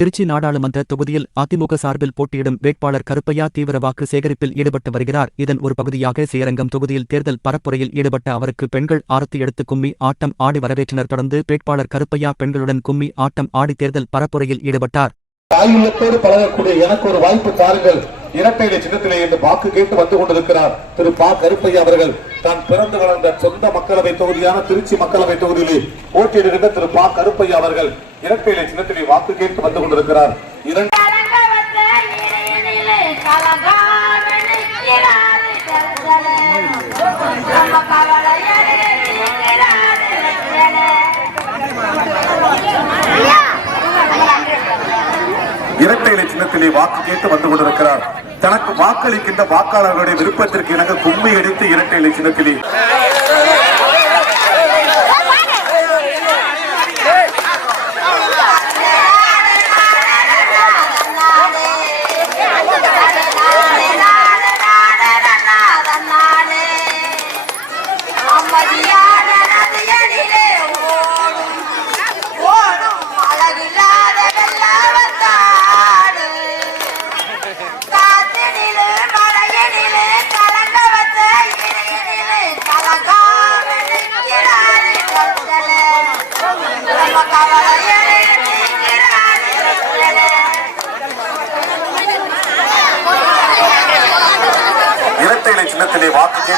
திருச்சி நாடாளுமன்ற தொகுதியில் அதிமுக சார்பில் போட்டியிடும் வேட்பாளர் கருப்பையா தீவிர வாக்கு சேகரிப்பில் ஈடுபட்டு வருகிறார். இதன் ஒரு பகுதியாக சேரங்கம் தொகுதியில் தேர்தல் பரப்புரையில் ஈடுபட்ட அவருக்கு பெண்கள் ஆரத்தி எடுத்து கும்மி ஆட்டம் ஆடி வரவேற்றனர். தொடர்ந்து வேட்பாளர் கருப்பையா பெண்களுடன் கும்மி ஆட்டம் ஆடி தேர்தல் பரப்புரையில் ஈடுபட்டார். தாயுள்ளத்தோடு பழகக்கூடிய எனக்கு ஒரு வாய்ப்பு பாருங்கள் இரட்டையில சின்னத்திலே என்று வாக்கு கேட்டு வந்து கொண்டிருக்கிறார். திரு பா. கருப்பையா அவர்கள் தான் பிறந்து வளர்ந்த சொந்த மக்களவை தொகுதியான திருச்சி மக்களவை தொகுதியிலே போட்டியிடுகின்ற திரு பா. கருப்பையா அவர்கள் இரட்டையில சின்னத்திலே வாக்கு கேட்டு வந்து கொண்டிருக்கிறார். இரண்டு இரட்டை வாக்கு கேட்டு வந்து கொண்டிருக்கிறார். தனக்கு வாக்களிக்கின்ற வாக்காளர்களுடைய விருப்பத்திற்கு இணங்க கும்மி அடித்து இரட்டை இலை சின்னத்திலே. நம்ம இரட்டை இலை சின்னத்திலே வாக்கு